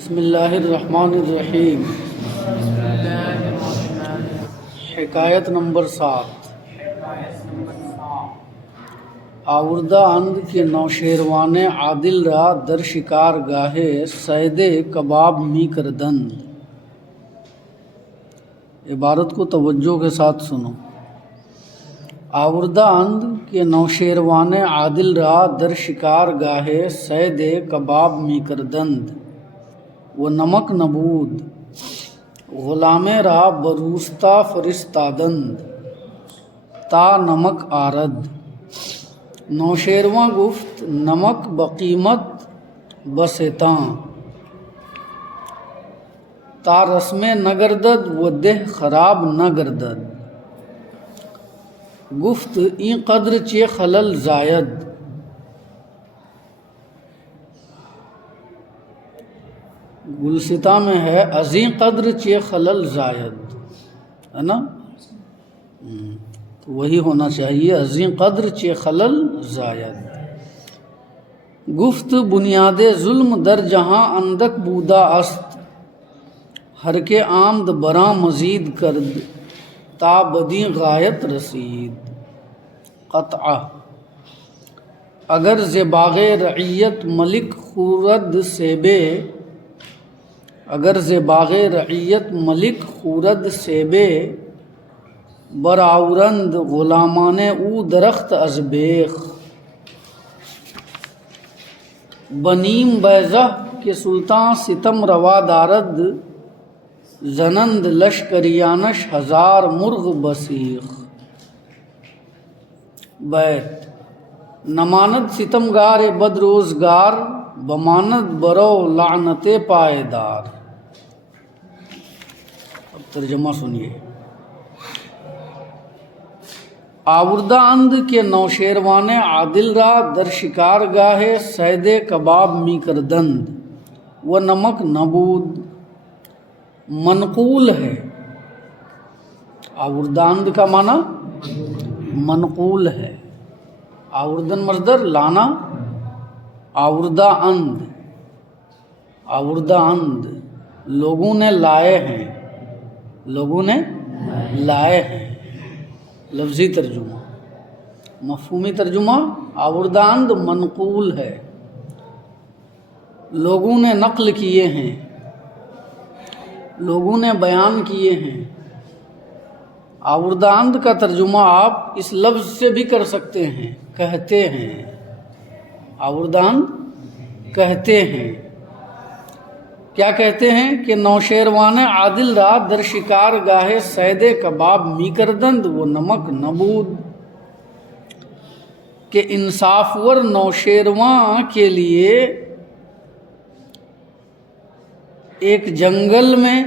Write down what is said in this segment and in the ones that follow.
بسم اللہ الرحمن الرحیم۔ حکایت نمبر 7۔ آوردہ اند کے نوشیروان عادل را در شکار گاہے صید کباب می کردند۔ عبارت کو توجہ کے ساتھ سنو۔ آوردہ اند کے نوشیروان عادل را در شکار گاہے صید کباب می کردند و نمک نبود غلام را بروستا فرستادند تا نمک آرد۔ نوشیرواں گفت نمک بقیمت بستاں تا رسم نگردد و دہ خراب نگردد۔ گفت این قدر چے خلل زاید۔ گلستہ میں ہے عظیم قدر چے خلل زاید، ہے نا؟ تو وہی ہونا چاہیے، عظیم قدر چے خلل زاید۔ گفت بنیاد ظلم در جہاں اندک بودا است، ہر کے آمد براں مزید کرد تا بدی غایت رسید۔ قطعہ اگر ز باغ رعیت ملک خورد سیبے، اگر ز باغ رعیت ملک خورد سیبے، برآورند غلامان او درخت از بیخ۔ بنیم بیضہ کہ سلطان ستم روا دارد، زنند لشکریانش ہزار مرغ بسیخ۔ بیت نماند ستمگار بد روزگار، بماند برو لعنت پائیدار۔ اب ترجمہ سنیے۔ آوردہ اند کے نوشیروان عادل را در شکار گاہے صید کباب می کردند و نمک نبود منقول ہے۔ آوردہ اند کا معنی منقول ہے۔ آوردن مصدر لانا، آوردہ اند، آوردہ اند لوگوں نے لائے ہیں، لوگوں نے لائے ہیں۔ لفظی ترجمہ۔ مفہومی ترجمہ آوردہ اند منقول ہے، لوگوں نے نقل کیے ہیں، لوگوں نے بیان کیے ہیں۔ آوردہ اند کا ترجمہ آپ اس لفظ سے بھی کر سکتے ہیں، کہتے ہیں۔ آوردہ اند کہتے ہیں، کیا کہتے ہیں کہ نوشیروان عادل را در شکار گاہے صید کباب می کردند و نمک نبود، کہ انصافور نوشیرواں کے لیے ایک جنگل میں،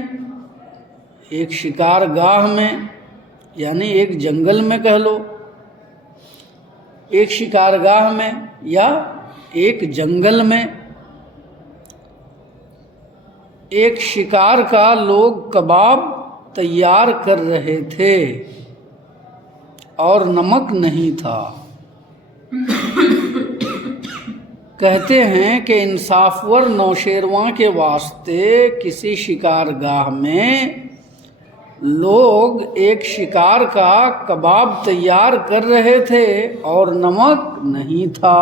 ایک شکار گاہ میں، یعنی ایک جنگل میں کہہ لو، ایک شکار گاہ میں یا ایک جنگل میں، ایک شکار کا لوگ کباب تیار کر رہے تھے اور نمک نہیں تھا۔ کہتے ہیں کہ انصافور نوشیرواں کے واسطے کسی شکار گاہ میں لوگ ایک شکار کا کباب تیار کر رہے تھے اور نمک نہیں تھا۔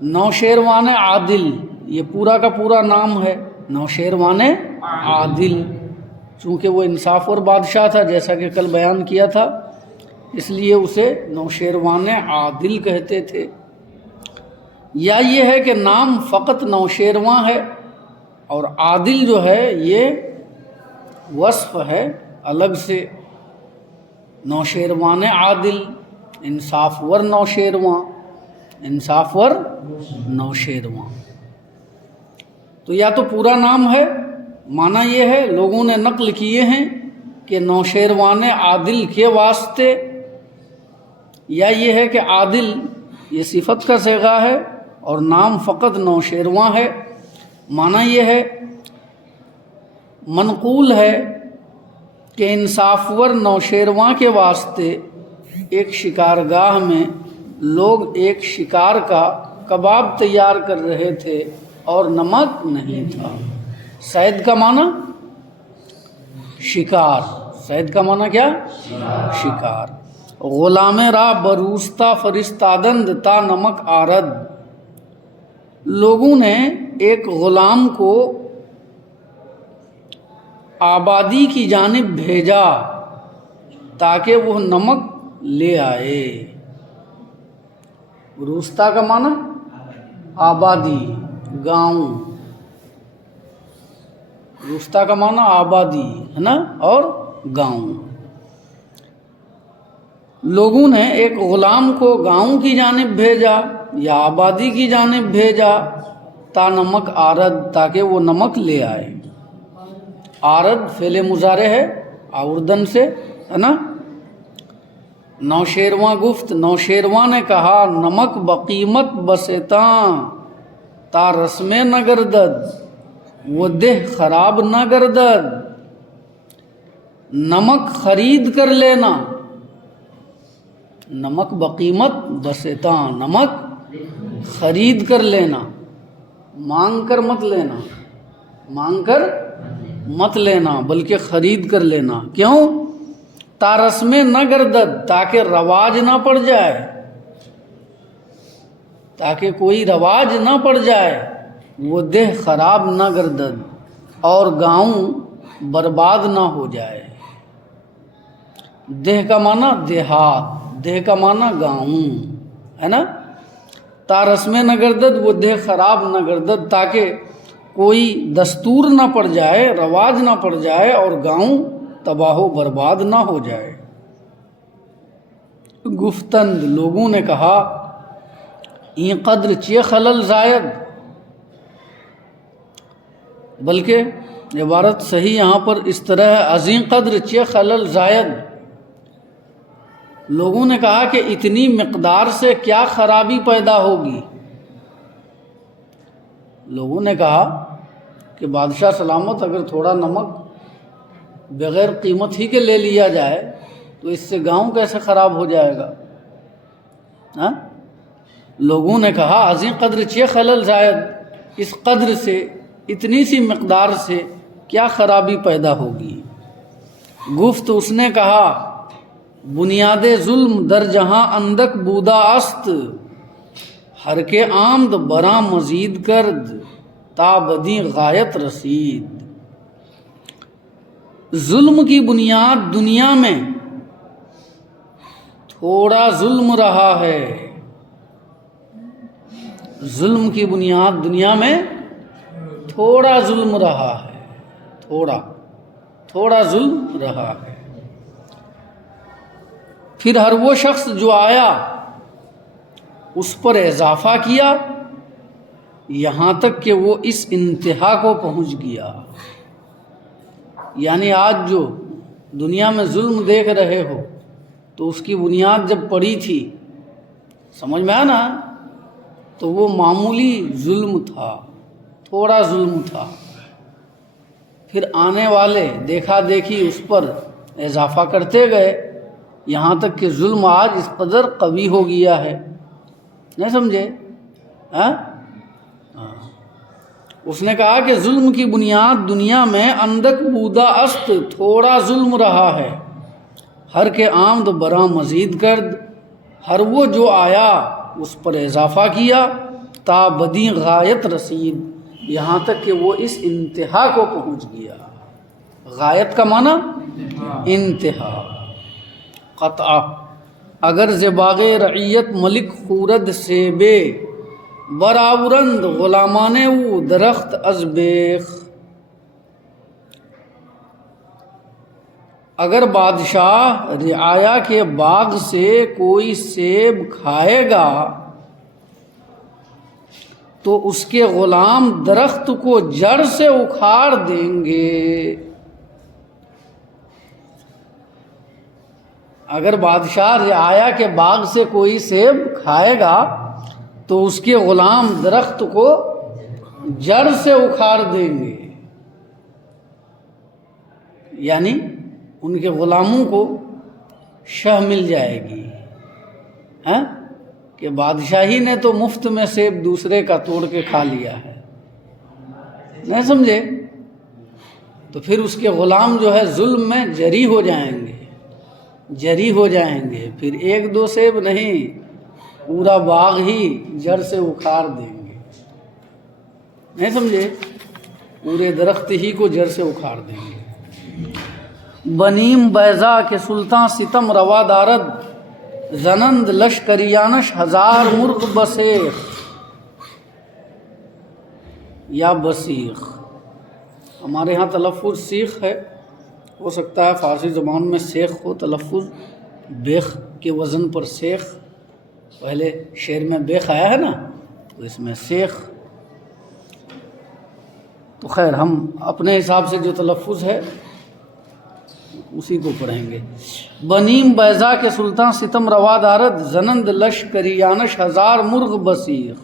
نوشیروان عادل یہ پورا کا پورا نام ہے، نوشیروان عادل، چونکہ وہ انصافور بادشاہ تھا جیسا کہ کل بیان کیا تھا، اس لیے اسے نوشیروان عادل کہتے تھے۔ یا یہ ہے کہ نام فقط نوشیرواں ہے اور عادل جو ہے یہ وصف ہے الگ سے۔ نوشیروان عادل، انصافور نوشیرواں، انصافور نوشیرواں، تو یا تو پورا نام ہے، معنی یہ ہے لوگوں نے نقل کیے ہیں کہ نوشیروان عادل کے واسطے، یا یہ ہے کہ عادل یہ صفت کا صیغہ ہے اور نام فقط نوشیرواں ہے، معنی یہ ہے منقول ہے کہ انصافور نوشیرواں کے واسطے ایک شکار گاہ میں لوگ ایک شکار کا کباب تیار کر رہے تھے اور نمک نہیں تھا۔ صید کا معنی شکار، صید کا معنی کیا؟ شکار۔ غلام را بروستا فرستادند تا نمک آرد، لوگوں نے ایک غلام کو آبادی کی جانب بھیجا تاکہ وہ نمک لے آئے۔ بروستا کا معنی آبادی، گاؤں، روستا کا معنی آبادی ہے نا، اور گاؤں۔ لوگوں نے ایک غلام کو گاؤں کی جانب بھیجا یا آبادی کی جانب بھیجا، تا نمک آرد، تاکہ وہ نمک لے آئے۔ آرد فعل مضارع ہے، آوردن سے ہے نا۔ نوشیرواں گفت، نوشیرواں نے کہا، نمک بقیمت بستاں تا رسم نہ گردد، وہ دہ خراب نہ گردد۔ نمک خرید کر لینا، نمک بقیمت بستاں، نمک خرید کر لینا، مانگ کر مت لینا، مانگ کر مت لینا بلکہ خرید کر لینا۔ کیوں؟ تا رسم نہ گردد، تاکہ رواج نہ پڑ جائے، تاکہ کوئی رواج نہ پڑ جائے۔ وہ دہ خراب نہ گردد، اور گاؤں برباد نہ ہو جائے۔ دہ کا معنی دیہات، دہ کا معنی گاؤں ہے نا۔ تا رسم نہ گردد، وہ دہ خراب نہ گردد، تاکہ کوئی دستور نہ پڑ جائے، رواج نہ پڑ جائے، اور گاؤں تباہ و برباد نہ ہو جائے۔ گفتند، لوگوں نے کہا، این قدر چیہ خلل زائد، بلکہ عبارت صحیح یہاں پر اس طرح ہے، عظیم قدر چیہ خلل زائد۔ لوگوں نے کہا کہ اتنی مقدار سے کیا خرابی پیدا ہوگی۔ لوگوں نے کہا کہ بادشاہ سلامت، اگر تھوڑا نمک بغیر قیمت ہی کے لے لیا جائے تو اس سے گاؤں کیسے خراب ہو جائے گا؟ ہاں؟ لوگوں نے کہا، عظیم قدر چیہ خلل زائد، اس قدر سے، اتنی سی مقدار سے کیا خرابی پیدا ہوگی۔ گفت، اس نے کہا، بنیاد ظلم در جہاں اندک بودا است، ہر کے آمد براں مزید کرد، تا بدی غایت رسید۔ ظلم کی بنیاد دنیا میں تھوڑا ظلم رہا ہے، ظلم کی بنیاد دنیا میں تھوڑا ظلم رہا ہے، تھوڑا ظلم رہا ہے۔ پھر ہر وہ شخص جو آیا اس پر اضافہ کیا، یہاں تک کہ وہ اس انتہا کو پہنچ گیا۔ یعنی آج جو دنیا میں ظلم دیکھ رہے ہو، تو اس کی بنیاد جب پڑی تھی، سمجھ میں آیا نا، تو وہ معمولی ظلم تھا، تھوڑا ظلم تھا۔ پھر آنے والے دیکھا دیکھی اس پر اضافہ کرتے گئے، یہاں تک کہ ظلم آج اس قدر قوی ہو گیا ہے۔ نہیں سمجھے؟ ہاں؟ اس نے کہا کہ ظلم کی بنیاد دنیا میں اندک بودا است، تھوڑا ظلم رہا ہے، ہر کے آمد براں مزید کرد، ہر وہ جو آیا اس پر اضافہ کیا، تا بدی غایت رسید، یہاں تک کہ وہ اس انتہا کو پہنچ گیا۔ غایت کا معنی انتہا، قطع۔ اگر زباغ رعیت ملک خورد سے بے، براورند غلامان او درخت از بیخ۔ اگر بادشاہ رعایا کے باغ سے کوئی سیب کھائے گا تو اس کے غلام درخت کو جڑ سے اکھاڑ دیں گے۔ اگر بادشاہ رعایا کے باغ سے کوئی سیب کھائے گا تو اس کے غلام درخت کو جڑ سے اکھاڑ دیں گے، یعنی ان کے غلاموں کو شہ مل جائے گی، ہاں؟ کہ بادشاہی نے تو مفت میں سیب دوسرے کا توڑ کے کھا لیا ہے، نہیں سمجھے؟ تو پھر اس کے غلام جو ہے ظلم میں جری ہو جائیں گے، جری ہو جائیں گے، پھر ایک دو سیب نہیں، پورا باغ ہی جڑ سے اکھاڑ دیں گے، نہیں سمجھے؟ پورے درخت ہی کو جڑ سے اکھاڑ دیں گے۔ بنیم بیضا کے سلطان ستم روا دارد، زنند لشکریانش ہزار مرغ بسیخ یا بسیخ۔ ہمارے ہاں تلفظ سیخ ہے، ہو سکتا ہے فارسی زبان میں سیخ ہو تلفظ، بیخ کے وزن پر سیخ، پہلے شعر میں بیخ آیا ہے نا، تو اس میں سیخ۔ تو خیر ہم اپنے حساب سے جو تلفظ ہے اسی کو پڑھیں گے۔ بنیم بیضا کے سلطان ستم روا دارد، زنند لشکریانش ہزار مرغ بسیخ۔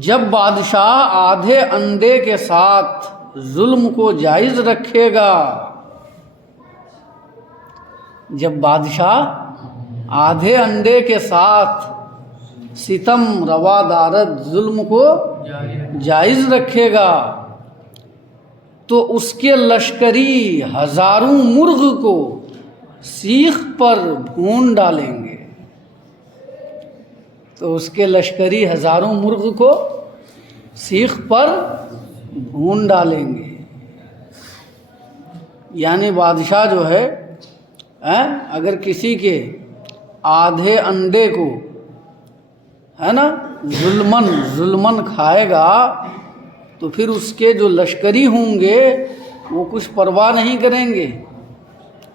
جب بادشاہ آدھے انڈے کے ساتھ ظلم کو جائز رکھے گا، جب بادشاہ آدھے انڈے کے ساتھ ستم روا دارد ظلم کو جائز رکھے گا، تو اس کے لشکری ہزاروں مرغ کو سیخ پر بھون ڈالیں گے، تو اس کے لشکری ہزاروں مرغ کو سیخ پر بھون ڈالیں گے۔ یعنی بادشاہ جو ہے اگر کسی کے آدھے انڈے کو ہے نا ظلمن کھائے گا، تو پھر اس کے جو لشکری ہوں گے وہ کچھ پرواہ نہیں کریں گے،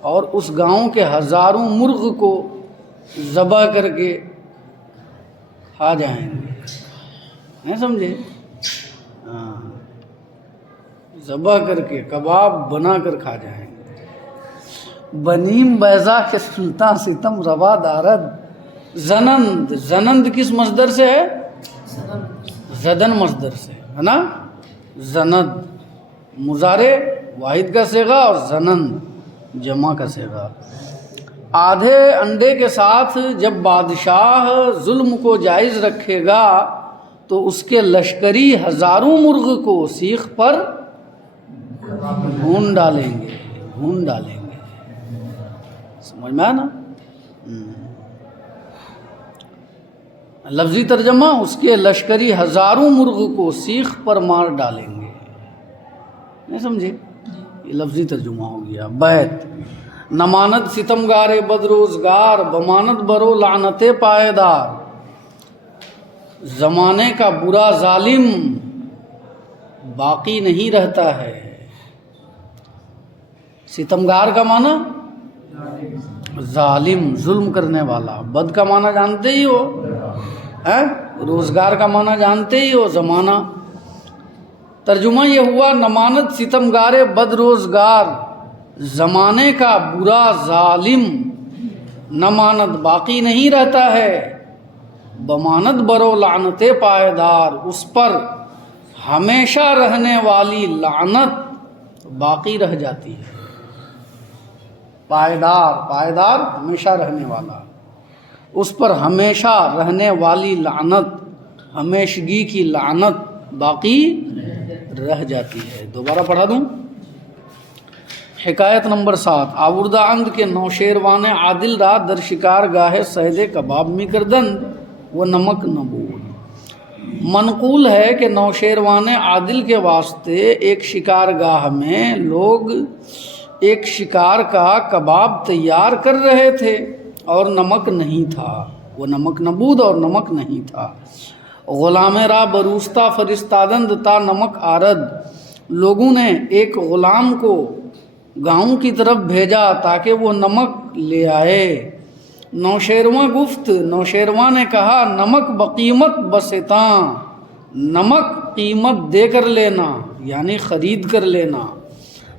اور اس گاؤں کے ہزاروں مرغ کو ذبح کر کے کھا جائیں گے، نہیں سمجھے؟ ہاں، ذبح کر کے کباب بنا کر کھا جائیں گے۔ بنیم بیضا کے سلطان ستم روا دارد، زنند، زنند کس مصدر سے ہے؟ زدن مصدر سے ہے نا، زند مضارع واحد کا صیغہ اور زنند جمع کا صیغہ۔ آدھے انڈے کے ساتھ جب بادشاہ ظلم کو جائز رکھے گا، تو اس کے لشکری ہزاروں مرغ کو سیخ پر بھون ڈالیں گے، بھون ڈالیں گے۔ سمجھ میں آیا نا؟ لفظی ترجمہ، اس کے لشکری ہزاروں مرغ کو سیخ پر مار ڈالیں گے، نہیں سمجھے؟ یہ لفظی ترجمہ ہو گیا۔ بیت، نماند ستمگار بدروزگار، بمانت برو لعنت پائیدار۔ زمانے کا برا ظالم باقی نہیں رہتا ہے۔ ستمگار کا معنی ظالم، ظلم کرنے والا۔ بد کا معنی جانتے ہی ہو، روزگار کا معنی جانتے ہی ہو، زمانہ۔ ترجمہ یہ ہوا، نماند ستمگار بد روزگار، زمانے کا برا ظالم نماند باقی نہیں رہتا ہے، بمانت برو لعنت پائیدار، اس پر ہمیشہ رہنے والی لعنت باقی رہ جاتی ہے۔ پائیدار، پائیدار ہمیشہ رہنے والا، اس پر ہمیشہ رہنے والی لعنت، ہمیشگی کی لعنت باقی رہ جاتی ہے۔ دوبارہ پڑھا دوں۔ حکایت نمبر 7۔ آوردہ اند کے نوشیروان عادل را در شکار گاہ صید کباب می کردند و نمک نبود۔ منقول ہے کہ نوشیروان عادل کے واسطے ایک شکار گاہ میں لوگ ایک شکار کا کباب تیار کر رہے تھے اور نمک نہیں تھا، وہ نمک نبود اور نمک نہیں تھا۔ غلام را بروستہ فرستادند تا نمک آرد، لوگوں نے ایک غلام کو گاؤں کی طرف بھیجا تاکہ وہ نمک لے آئے۔ نوشیرواں گفت، نوشیرواں نے کہا، نمک بقیمت بستاں، نمک قیمت دے کر لینا یعنی خرید کر لینا،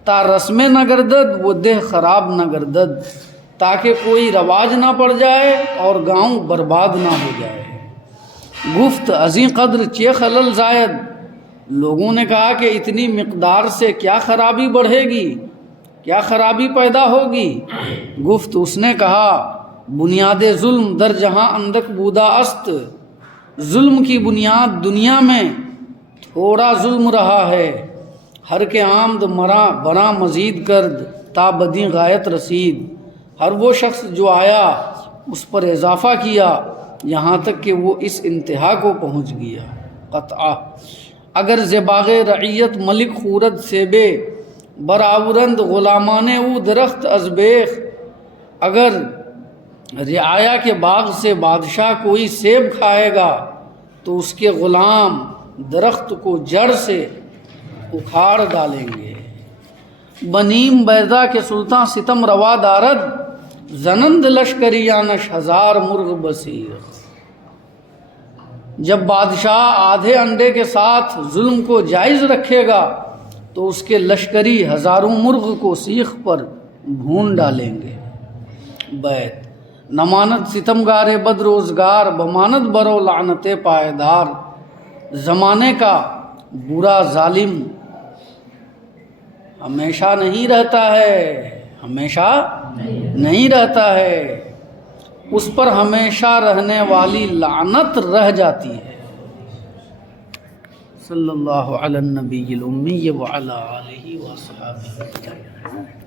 تا رسم نہ گردد وہ دہ خراب نہ گردد، تاکہ کوئی رواج نہ پڑ جائے اور گاؤں برباد نہ ہو جائے۔ گفت ازیں قدر چے خلل زائد، لوگوں نے کہا کہ اتنی مقدار سے کیا خرابی بڑھے گی، کیا خرابی پیدا ہوگی؟ گفت، اس نے کہا، بنیاد ظلم در جہاں اندک بودا است، ظلم کی بنیاد دنیا میں تھوڑا ظلم رہا ہے، ہر کے آمد مرا بنا مزید کرد تا بدی غایت رسید، ہر وہ شخص جو آیا اس پر اضافہ کیا یہاں تک کہ وہ اس انتہا کو پہنچ گیا۔ قطعہ اگر زباغ رعیت ملک خورد سیبے، برآورند غلامان او درخت از بیخ، اگر رعایا کے باغ سے بادشاہ کوئی سیب کھائے گا تو اس کے غلام درخت کو جڑ سے اکھاڑ ڈالیں گے۔ بنیم بیضا کے سلطان ستم روا دارد، زنند لشکریانش ہزار مرغ بصیر۔ جب بادشاہ آدھے انڈے کے ساتھ ظلم کو جائز رکھے گا تو اس کے لشکری ہزاروں مرغ کو سیخ پر بھون ڈالیں گے۔ بیت نماند ستمگار بد روزگار، بماند برو لعنت پائیدار۔ زمانے کا برا ظالم ہمیشہ نہیں رہتا ہے، ہمیشہ نہیں رہتا ہے، اس پر ہمیشہ رہنے والی لعنت رہ جاتی ہے۔ صلی اللہ علی النبی الامی وعلی آلہ وصحبہ۔